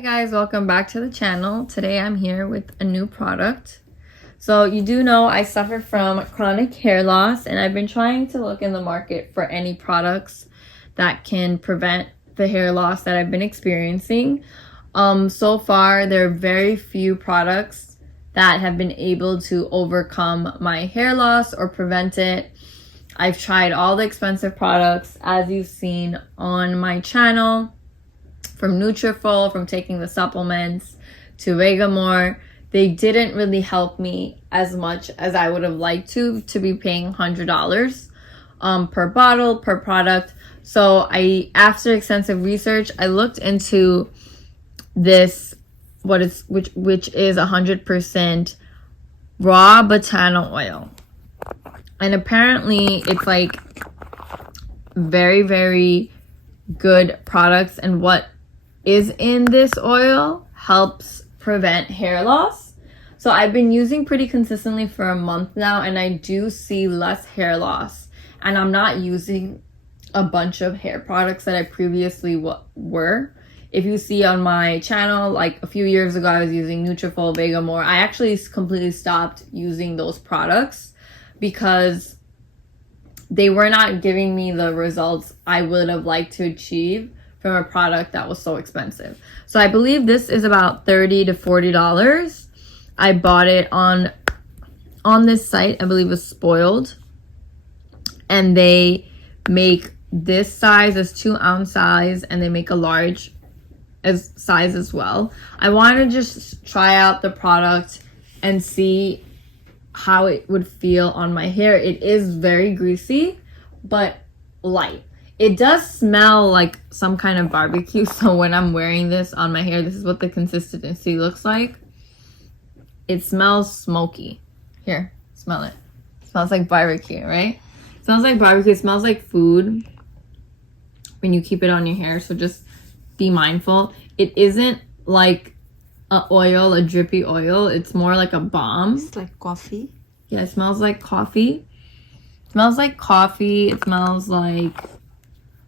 guys, welcome back to the channel. Today I'm here with a new product. So you do know I suffer from chronic hair loss, and I've been trying to look in the market for any products that can prevent the hair loss that I've been experiencing. So far there are very few products that have been able to overcome my hair loss or prevent it. I've tried all the expensive products as you've seen on my channel, from Nutrafol, from taking the supplements to Vegamore. They didn't really help me as much as I would have liked to be paying $100 per bottle, per product. So after extensive research, I looked into this, which is 100% raw Batana oil. And apparently it's like very, very good products, and what is in this oil helps prevent hair loss. So I've been using pretty consistently for a month now, and I do see less hair loss, and I'm not using a bunch of hair products that I previously were. If you see on my channel, like a few years ago, I was using Nutrafol, Vegamore. I actually completely stopped using those products because they were not giving me the results I would have liked to achieve from a product that was so expensive. So I believe this is about $30 to $40. I bought it on this site, I believe it was Spoiled, and they make this size as 2-ounce size, and they make a large size as well. I wanted to just try out the product and see how it would feel on my hair. It is very greasy but light. It does smell like some kind of barbecue, so when I'm wearing this on my hair, this is what the consistency looks like. It smells smoky. Here, smell it. It smells like barbecue, right? It smells like barbecue. It smells like food when you keep it on your hair, so just be mindful. It isn't like a drippy oil. It's more like a balm. It's like coffee. Yeah, it smells like coffee. It smells like coffee. It smells like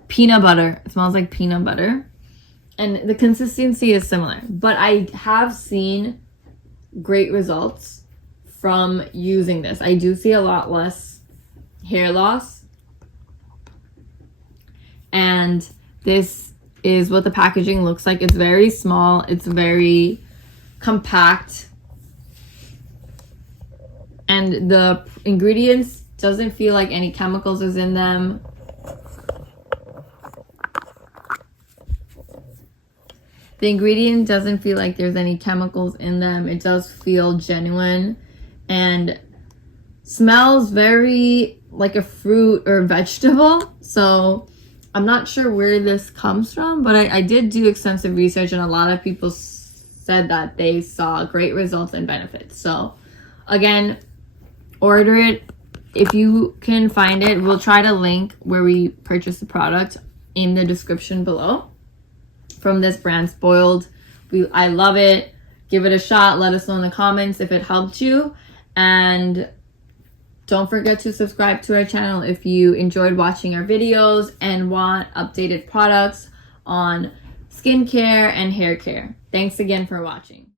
peanut butter. It smells like peanut butter. And the consistency is similar. But I have seen great results from using this. I do see a lot less hair loss. And this is what the packaging looks like. It's very small. It's very compact. And the ingredients doesn't feel like any chemicals is in them. The ingredient doesn't feel like there's any chemicals in them. It does feel genuine and smells very like a fruit or vegetable. So I'm not sure where this comes from, but I did do extensive research, and a lot of people said that they saw great results and benefits. So again, order it if you can find it. We'll try to link where we purchased the product in the description below. From this brand, Spoiled. I love it. Give it a shot. Let us know in the comments if it helped you. And don't forget to subscribe to our channel if you enjoyed watching our videos and want updated products on skincare and hair care. Thanks again for watching.